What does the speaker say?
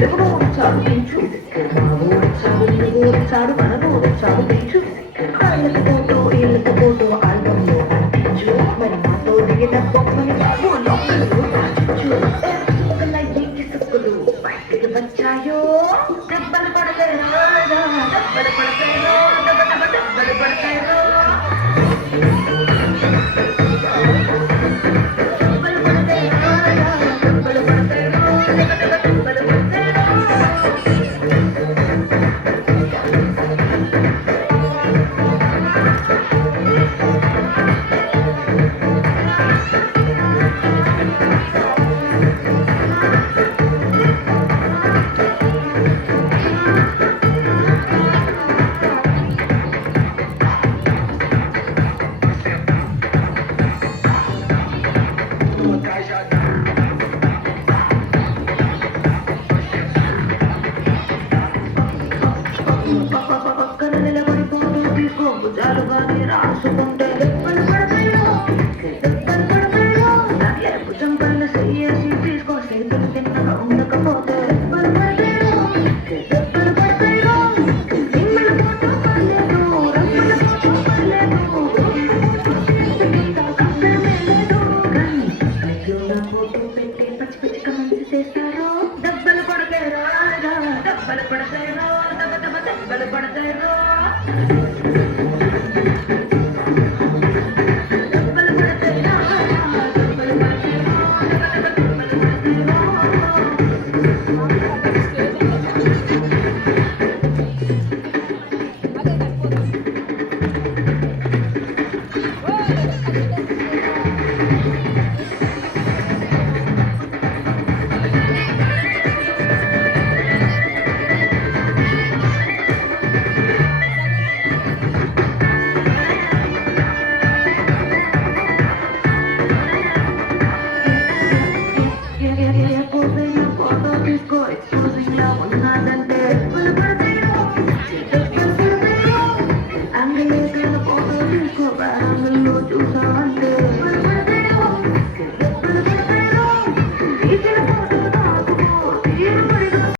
ఎవరో వచ్చాడు పెంచు మావు వచ్చాడు నువ్వు వచ్చాడు మనము వచ్చాడు పెంచు ఆయనకు ఫోటో వీళ్ళకు ఫోటో ఆల్బంలో అంటించు మరి మాతో దిగిన బొమ్మని బాబు లోపలలో దాచించు సుక్కల ఎక్కి సుక్కులు బయటికి వచ్చాయో దెబ్బలు పడతాయో దెబ్బలు పడతాయో దెబ్బలు పడతాయో పక్కన నిలబడి ఫోటో తీసుకో భుజాలుగానే రాసుకుంటే దెబ్బలు పడతాయో దెబ్బలు పడతాయో భుజం పైన చెయ్యేసి తీసుకో చేతులు తిన్నగా ఉండకపోతే దెబ్బలు పడతాయో దెబ్బలు పడతాయో నిమ్మల ఫోటో పడలేదు రమ్మల ఫోటో పడలేదు కష్టమే లేదు కానీ అయ్యోగా ఫోటో పెట్టి పచ్చి పచ్చి కమెంట్స్ చేశారు దెబ్బలు పడతాయో దెబ్బలు పడతాయో దెబ్బలు పడతాయో ఫోటో తీసుకో